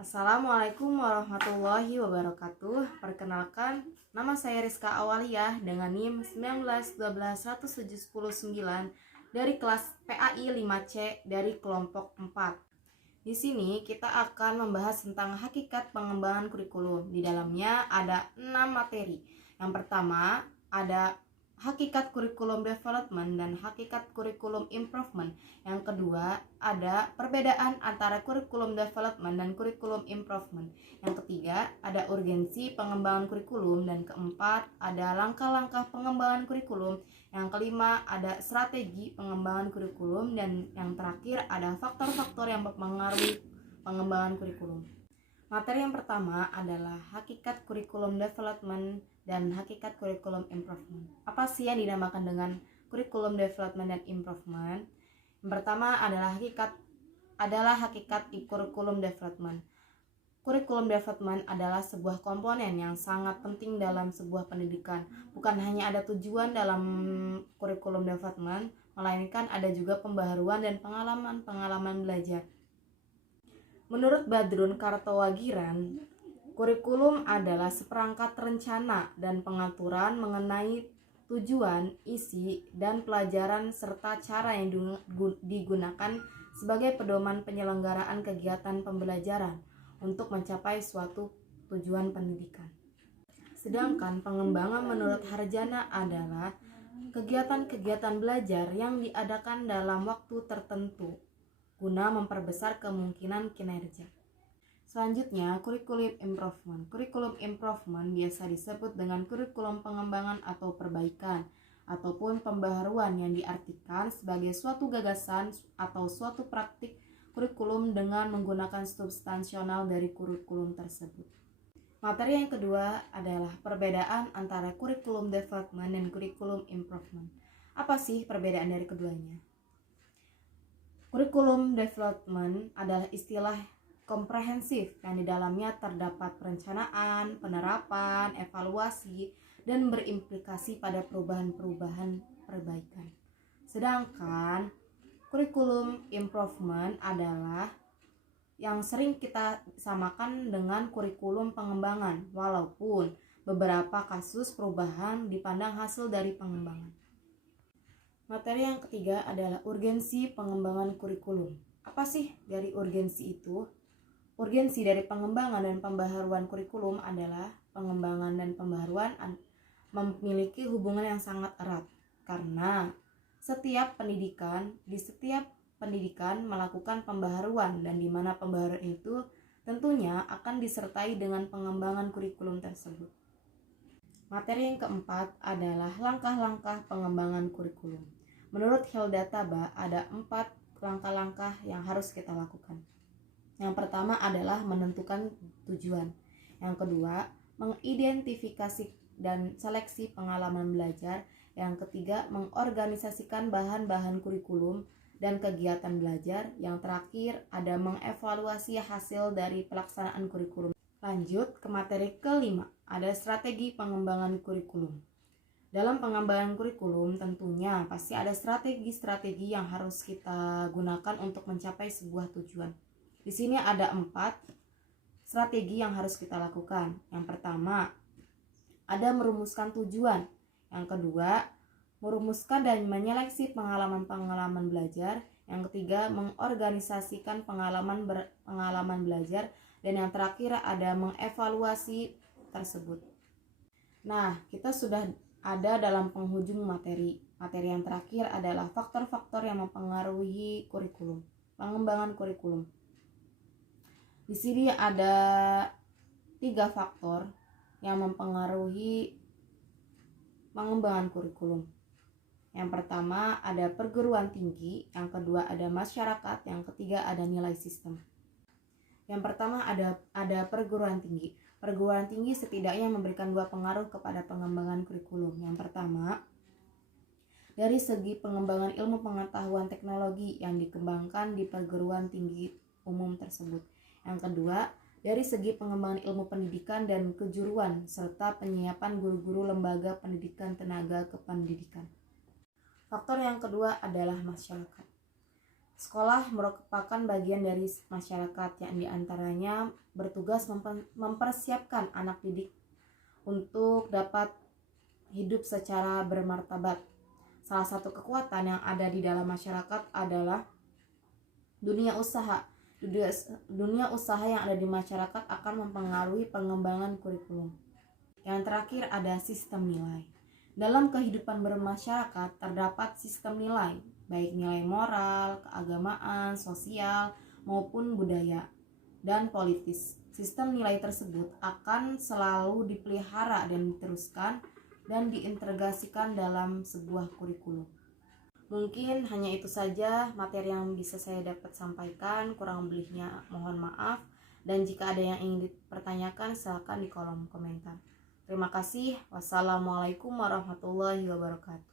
Assalamualaikum warahmatullahi wabarakatuh. Perkenalkan, nama saya Rizka Awaliyah dengan NIM 1912179 dari kelas PAI 5C dari kelompok 4. Di sini kita akan membahas tentang hakikat pengembangan kurikulum. Di dalamnya ada 6 materi. Yang pertama ada hakikat kurikulum development dan hakikat kurikulum improvement. Yang kedua ada perbedaan antara kurikulum development dan kurikulum improvement. Yang ketiga ada urgensi pengembangan kurikulum, dan keempat ada langkah-langkah pengembangan kurikulum. Yang kelima ada strategi pengembangan kurikulum, dan yang terakhir ada faktor-faktor yang mempengaruhi pengembangan kurikulum. Materi yang pertama adalah hakikat kurikulum development dan hakikat kurikulum improvement. Apa sih yang dinamakan dengan kurikulum development dan improvement? Yang pertama adalah hakikat kurikulum development. Kurikulum development adalah sebuah komponen yang sangat penting dalam sebuah pendidikan. Bukan hanya ada tujuan dalam kurikulum development, melainkan ada juga pembaharuan dan pengalaman belajar. Menurut Badrun Kartowagiran, kurikulum adalah seperangkat rencana dan pengaturan mengenai tujuan, isi, dan pelajaran serta cara yang digunakan sebagai pedoman penyelenggaraan kegiatan pembelajaran untuk mencapai suatu tujuan pendidikan. Sedangkan pengembangan menurut Harjana adalah kegiatan-kegiatan belajar yang diadakan dalam waktu tertentu guna memperbesar kemungkinan kinerja. Selanjutnya, kurikulum improvement. Kurikulum improvement biasa disebut dengan kurikulum pengembangan atau perbaikan ataupun pembaharuan yang diartikan sebagai suatu gagasan atau suatu praktik kurikulum dengan menggunakan substansional dari kurikulum tersebut. Materi yang kedua adalah perbedaan antara kurikulum development dan kurikulum improvement. Apa sih perbedaan dari keduanya? Kurikulum development adalah istilah komprehensif yang di dalamnya terdapat perencanaan, penerapan, evaluasi, dan berimplikasi pada perubahan-perubahan perbaikan. Sedangkan kurikulum improvement adalah yang sering kita samakan dengan kurikulum pengembangan, walaupun beberapa kasus perubahan dipandang hasil dari pengembangan. Materi yang ketiga adalah urgensi pengembangan kurikulum. Apa sih dari urgensi itu? Urgensi dari pengembangan dan pembaharuan kurikulum adalah pengembangan dan pembaharuan memiliki hubungan yang sangat erat, karena setiap pendidikan melakukan pembaharuan, dan di mana pembaharuan itu tentunya akan disertai dengan pengembangan kurikulum tersebut. Materi yang keempat adalah langkah-langkah pengembangan kurikulum. Menurut Hilda Taba, ada 4 langkah-langkah yang harus kita lakukan. Yang pertama adalah menentukan tujuan. Yang kedua, mengidentifikasi dan seleksi pengalaman belajar. Yang ketiga, mengorganisasikan bahan-bahan kurikulum dan kegiatan belajar. Yang terakhir, ada mengevaluasi hasil dari pelaksanaan kurikulum. Lanjut ke materi kelima, ada strategi pengembangan kurikulum. Dalam pengembangan kurikulum tentunya pasti ada strategi-strategi yang harus kita gunakan untuk mencapai sebuah tujuan. Di sini ada 4 strategi yang harus kita lakukan. Yang pertama, ada merumuskan tujuan. Yang kedua, merumuskan dan menyeleksi pengalaman-pengalaman belajar. Yang ketiga, mengorganisasikan pengalaman belajar. Dan yang terakhir ada mengevaluasi tersebut. Nah, kita sudah ada dalam penghujung materi. Materi yang terakhir adalah faktor-faktor yang mempengaruhi kurikulum, pengembangan kurikulum. Di sini ada 3 faktor yang mempengaruhi pengembangan kurikulum. Yang pertama ada perguruan tinggi, yang kedua ada masyarakat, yang ketiga ada nilai sistem. Yang pertama ada perguruan tinggi. Perguruan tinggi setidaknya memberikan 2 pengaruh kepada pengembangan kurikulum. Yang pertama, dari segi pengembangan ilmu pengetahuan teknologi yang dikembangkan di perguruan tinggi umum tersebut. Yang kedua, dari segi pengembangan ilmu pendidikan dan kejuruan serta penyiapan guru-guru lembaga pendidikan tenaga kependidikan. Faktor yang kedua adalah masyarakat. Sekolah merupakan bagian dari masyarakat yang diantaranya bertugas mempersiapkan anak didik untuk dapat hidup secara bermartabat. Salah satu kekuatan yang ada di dalam masyarakat adalah dunia usaha. Dunia usaha yang ada di masyarakat akan mempengaruhi pengembangan kurikulum. Yang terakhir ada sistem nilai. Dalam kehidupan bermasyarakat terdapat sistem nilai, baik nilai moral, keagamaan, sosial, maupun budaya dan politis. Sistem nilai tersebut akan selalu dipelihara dan diteruskan dan diintegrasikan dalam sebuah kurikulum. Mungkin hanya itu saja materi yang bisa saya dapat sampaikan, kurang lebihnya mohon maaf, dan jika ada yang ingin dipertanyakan silakan di kolom komentar. Terima kasih. Wassalamualaikum warahmatullahi wabarakatuh.